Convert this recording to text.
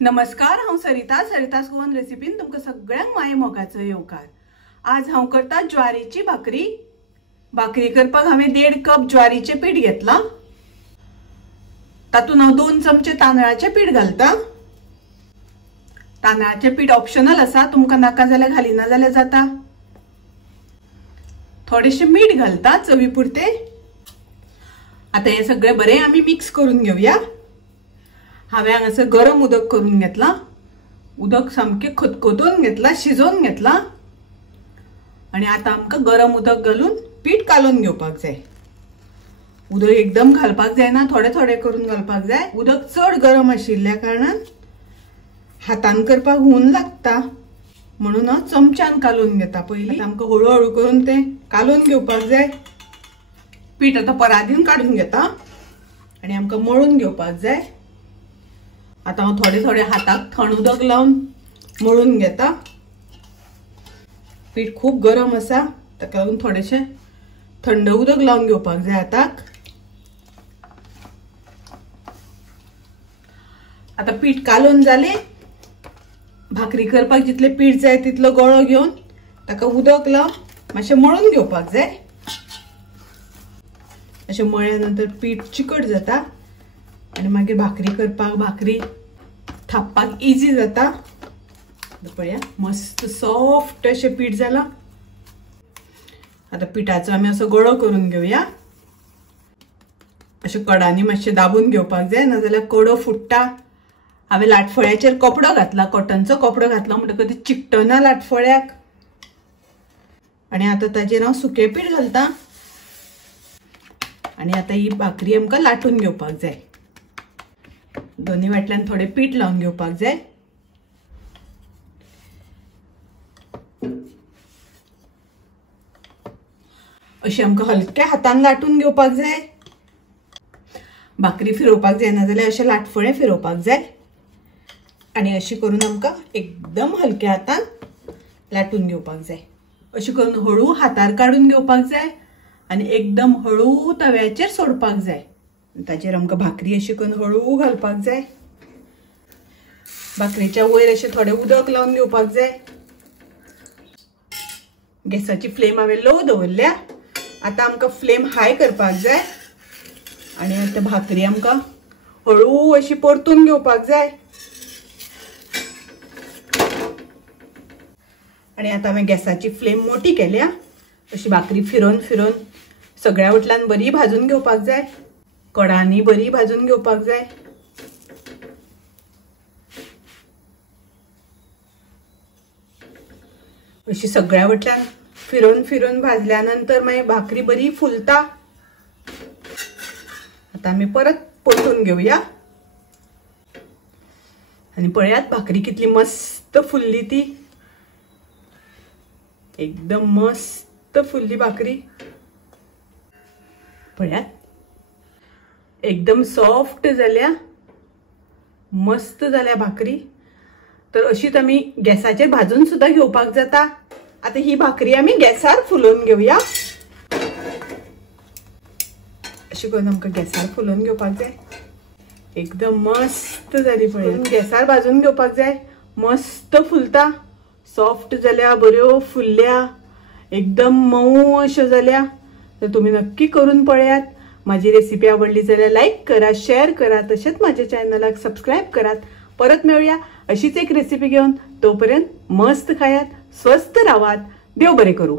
नमस्कार, हांव सरितास गोवन रेसिपीन तुमकां सगळ्यांक माये मोगाचो येवकार। आज हांव करता ज्वारीची भाकरी। भाकरी करपाक हांवें 1.5 कप ज्वारीचे पीठ घेतला। तातूंत हांव 2 चमचे तांदळाचे पीठ घालता। तांदळाचे पीठ ऑप्शनल आसा, तुमकां नाका जाल्यार घालिना जाल्यार जाता। थोडेशे मीठ घालता चवी पुरते। आता हे सगळे बरे आमी मिक्स करून घेवया। हांवें हांगासर गरम उदक करून घेतला। उदक सामके खतखतून घेतला, शिजोवन घेतला। आणि आता आमकां गरम उदक घालून पीठ कालून घेवपाक जाय। उदक एकदम घालपाक जायना, थोडे थोडे करून घालपाक जाय। उदक चड गरम आशिल्ल्या कारणान हातान करपाक हुन लागता, म्हणून हांव चमच्यान कालून घेता। पयलीं आमकां हळूहळू करून ते कालून घेवपाक जाय। पीठ आता परातीन काढून घेता आणि आमकां मळून घेवपाक जाय। आता हांव थोडे थोडे हाताक थंड उदक लावन मळून घेता। पीठ खूप गरम आसा, ताका लागून थोडेशे थंड उदक लावन घेवपाक जाय हाताक। आता पीठ कालून जाले। भाकरी करपाक जितले पीठ जाय तितलो गळो घेवन ताका उदक लावन मातशें मळून घेवपाक जाय। अशें मळ्या नंतर पीठ चिकट जाता आणि मागीर भाकरी करपाक, भाकरी थापपाक इजी जाता। पळया मस्त सॉफ्ट अशें पीठ जाला। आता पिठाचो आमी असो गळो करून घेवया। अशें कडांनी मातशें दाबून घेवपाक जाय, नाजाल्यार कडो फुट्टा। हांवें लाटफळ्याचेर कपडो घातला, कॉटनचो कपडो घातला म्हणटकच ती चिकटना लाटफळ्याक। आणि आता ताजेर हांव सुकें पीठ घालता आणि आता ही भाकरी आमकां लाटून घेवपाक जाय। दोन्ही वाटल्यान थोडे पीठ लावून घेवपाक जाय। अशी आमकां हलक्या हातान लाटून घेवपाक जाय। भाकरी फिरवपाक जायना जाल्यार अशें लाटफळे फिरवपाक जाय आणि अशी करून आमकां एकदम हलक्या हातान लाटून घेवपाक जाय। अशी करून हळू हातार काढून घेवपाक जाय आणि एकदम हळू तव्याचेर सोडपाक जाय। ताचेर आमकां भाकरी अशी करून हळू घालपाक जाय। भाकरीच्या वयर अशें थोडे उदक लावन घेवपाक जाय। गॅसाची फ्लेम हांवें लो दवरल्या। आता आमकां फ्लेम हाय करपाक जाय आणि आता भाकरी आमकां हळू अशी परतून घेवपाक जाय। आणि आता हांवें गॅसाची फ्लेम मोठी केल्या। अशी भाकरी फिरोन फिरोन सगळ्या वटल्यान बरी भाजून घेवपाक जाय। कडांनी बरी भाजून घेवपाक जाय। अशी सगळ्या वटल्यान फिरोन फिरोन भाजल्या नंतर मागीर भाकरी बरी फुलता। आता आमी परत परतून घेवया आणि पळयात भाकरी कितली मस्त फुलली ती। एकदम मस्त फुलली भाकरी। पळयात एकदम सॉफ्ट जाल्या, मस्त जाल्या भाकरी। तर अशीच आमी गॅसाचेर भाजून सुद्धा घेवपाक जाता। आता ही भाकरी आमी गॅसार फुलोवन घेवया। अशी करून आमकां गॅसार फुलोवन घेवपाक जाय। एकदम मस्त जाली पळय। गॅसार भाजून घेवपाक जाय, मस्त फुलता। सॉफ्ट जाल्या, बऱ्यो फुलल्या, एकदम मऊ अशो जाल्या। तर तुम्ही नक्की करून पळयात। माझी रेसिपी आवडली जाल्यार लाईक करा, शेअर करा, तसेच माझ्या चॅनलाक सबस्क्राईब करात। परत मिळूया अशीच एक रेसिपी घेऊन। तोपर्यंत मस्त खायात, स्वस्थ राहात, देव बरे करू।